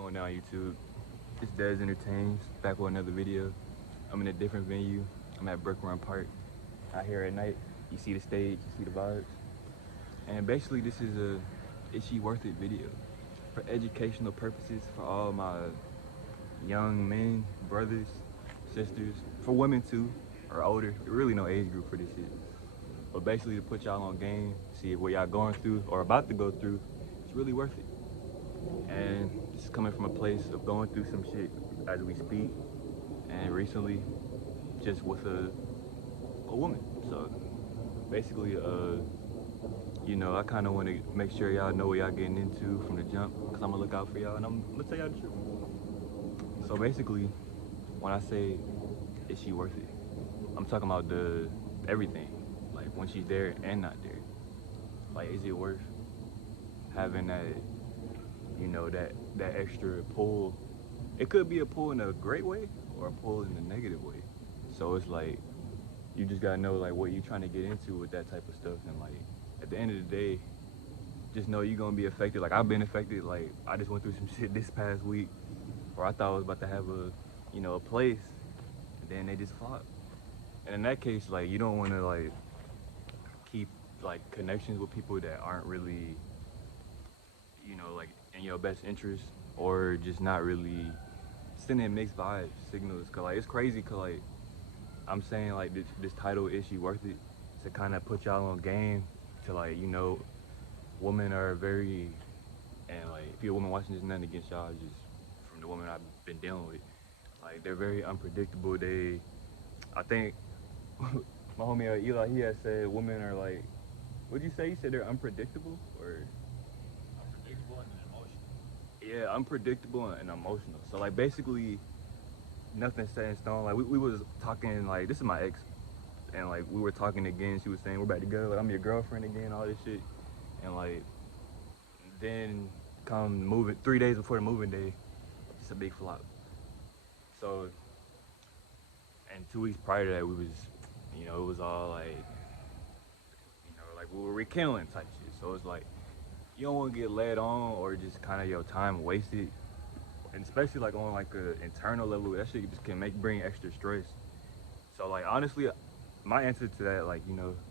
going down YouTube? It's Des.Entertains, back with another video. I'm in a different venue. I'm at Brooklyn Park. Out here at night, you see the stage, you see the vibes. And basically this is a is she worth it video. For educational purposes, for all my young men, brothers, sisters, for women too, or older. Really no age group for this shit. But basically to put y'all on game, see what y'all going through or about to go through, it's really worth it. And this is coming from a place of going through some shit as we speak, and recently just with a woman. So basically, I kind of want to make sure y'all know what y'all getting into from the jump, because I'm gonna look out for y'all and I'm gonna tell y'all the truth. So basically, when I say is she worth it, I'm talking about the everything, like when she's there and not there. Like, is it worth having that, that extra pull? It could be a pull in a great way or a pull in a negative way. So it's like, you just gotta know like what you're trying to get into with that type of stuff. And like, at the end of the day, just know you're gonna be affected. Like, I've been affected. Like, I just went through some shit this past week where I thought I was about to have a place, and then they just flopped. And in that case, like, you don't want to like keep like connections with people that aren't really, like in your best interest, or just not really sending mixed vibes signals. Cause like, it's crazy. Cause like, I'm saying like this title, is she worth it, to kind of put y'all on game, to like, women are very, and like, if you're a woman watching this, nothing against y'all, just from the women I've been dealing with, like, they're very unpredictable. I think my homie Eli, he had said women are like, what'd you say? You said they're unpredictable, or? Unpredictable and emotional. Yeah, unpredictable and emotional. So like, basically, nothing's set in stone. Like, we was talking, like, this is my ex, and like, we were talking again. She was saying we're back together, like, I'm your girlfriend again, all this shit. And like, then come moving 3 days before the moving day, it's a big flop. So, and 2 weeks prior to that, we was, it was all like, like we were rekindling type shit. So it's like, you don't want to get led on or just kind of your time wasted, and especially like on like a internal level, that shit just can bring extra stress. So like, honestly, my answer to that, like,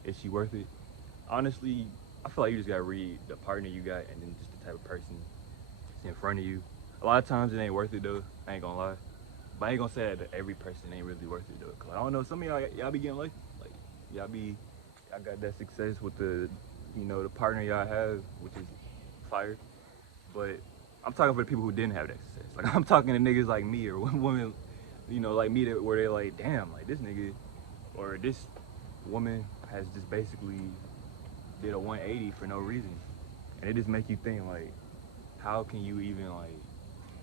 is she worth it? Honestly, I feel like you just gotta read the partner you got, and then just the type of person that's in front of you. A lot of times it ain't worth it though, I ain't gonna lie. But I ain't gonna say that to every person ain't really worth it though. Cause I don't know, some of y'all be getting lucky. Like, y'all got that success with the partner y'all have, which is fire. But I'm talking for the people who didn't have that success. Like, I'm talking to niggas like me, or women, like me, that where they're like, damn, like, this nigga or this woman has just basically did a 180 for no reason. And it just make you think, like, how can you even like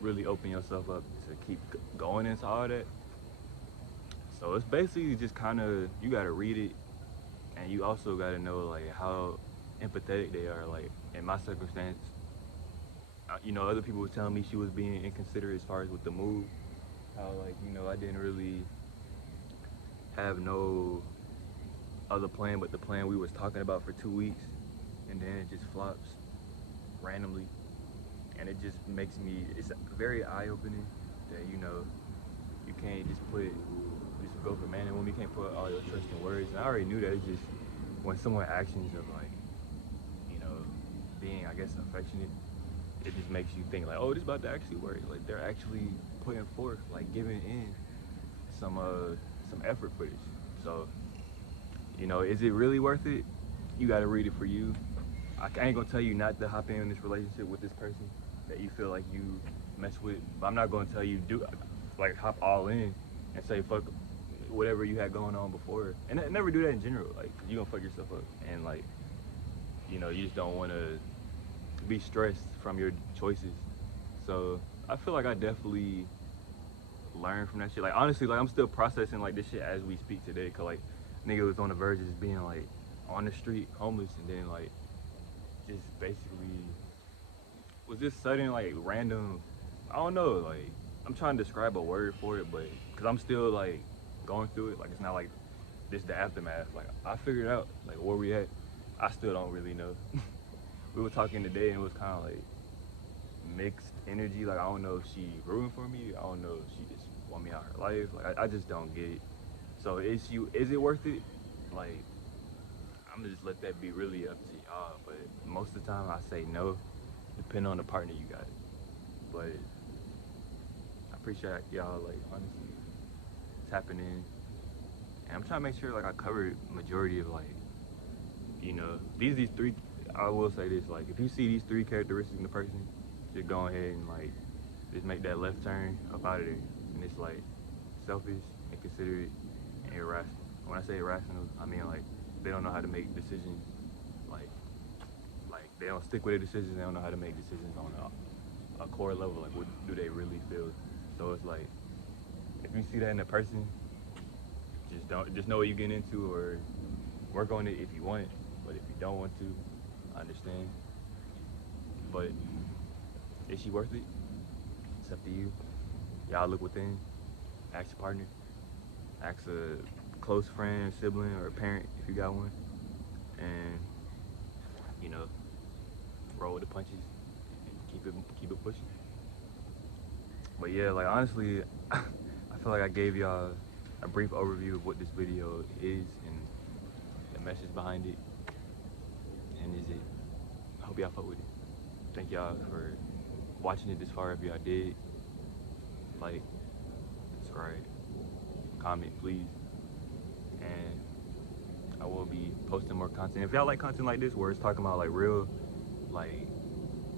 really open yourself up to keep going into all that? So it's basically just kind of, you gotta read it, and you also gotta know like how empathetic they are. Like, in my circumstance, other people were telling me she was being inconsiderate as far as with the move. How, like, I didn't really have no other plan but the plan we was talking about for 2 weeks, and then it just flops randomly. And it just makes me, it's very eye-opening that, you can't just go for man and woman, you can't put all your trust in words. And I already knew that. It's just when someone actions of like, being, I guess, affectionate, it just makes you think like, oh, this about to actually work. Like, they're actually putting forth, like, giving in some effort for this. So, is it really worth it? You gotta read it for you. I ain't gonna tell you not to hop in this relationship with this person that you feel like you mess with, but I'm not gonna tell you like hop all in and say fuck whatever you had going on before. And never do that in general. Like, you gonna fuck yourself up, and like, you just don't want to be stressed from your choices. So I feel like I definitely learned from that shit. Like, honestly, like, I'm still processing like this shit as we speak today. Cause like, nigga was on the verge of just being like on the street, homeless, and then like just basically was just sudden, like, random, I don't know, like, I'm trying to describe a word for it, but because I'm still like going through it, like, it's not like this the aftermath. Like, I figured out like where we at. I still don't really know. We were talking today and it was kind of like mixed energy. Like I don't know if she rooting for me. I don't know if she just want me out her life. Like I just don't get it. So is it worth it? Like I'm gonna just let that be really up to y'all. But most of the time I say no, depending on the partner you got. But I appreciate y'all like honestly tapping in. And I'm trying to make sure like I covered majority of like, you know, these three. I will say this, like if you see these three characteristics in the person, just go ahead and like just make that left turn up out of there. And it's like selfish, inconsiderate, and irrational. When I say irrational, I mean like they don't know how to make decisions. Like they don't stick with their decisions. They don't know how to make decisions on a core level. Like what do they really feel? So it's like if you see that in a person, just know what you're getting into, or work on it if you want. But if you don't want to, I understand. But is she worth it? It's up to you. Y'all look within. Ask your partner. Ask a close friend, sibling, or a parent if you got one. And you know, roll with the punches and keep it pushing. But yeah, like honestly, I feel like I gave y'all a brief overview of what this video is and the message behind it. And is it? I hope y'all fuck with it. Thank y'all for watching it this far. If y'all did, like, subscribe, comment, please. And I will be posting more content. If y'all like content like this, where it's talking about like real, like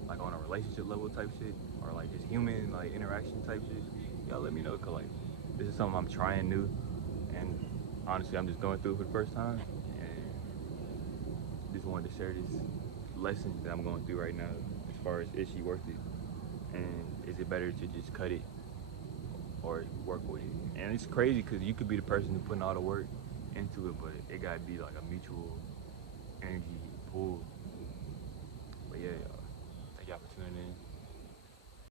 on a relationship level type shit, or like just human like interaction type shit, y'all let me know. Cause like this is something I'm trying new, and honestly, I'm just going through it for the first time, and just wanted to share this lesson that I'm going through right now. As far as is she worth it, and is it better to just cut it or work with it? And it's crazy because you could be the person who's putting all the work into it, but it gotta be like a mutual energy pull.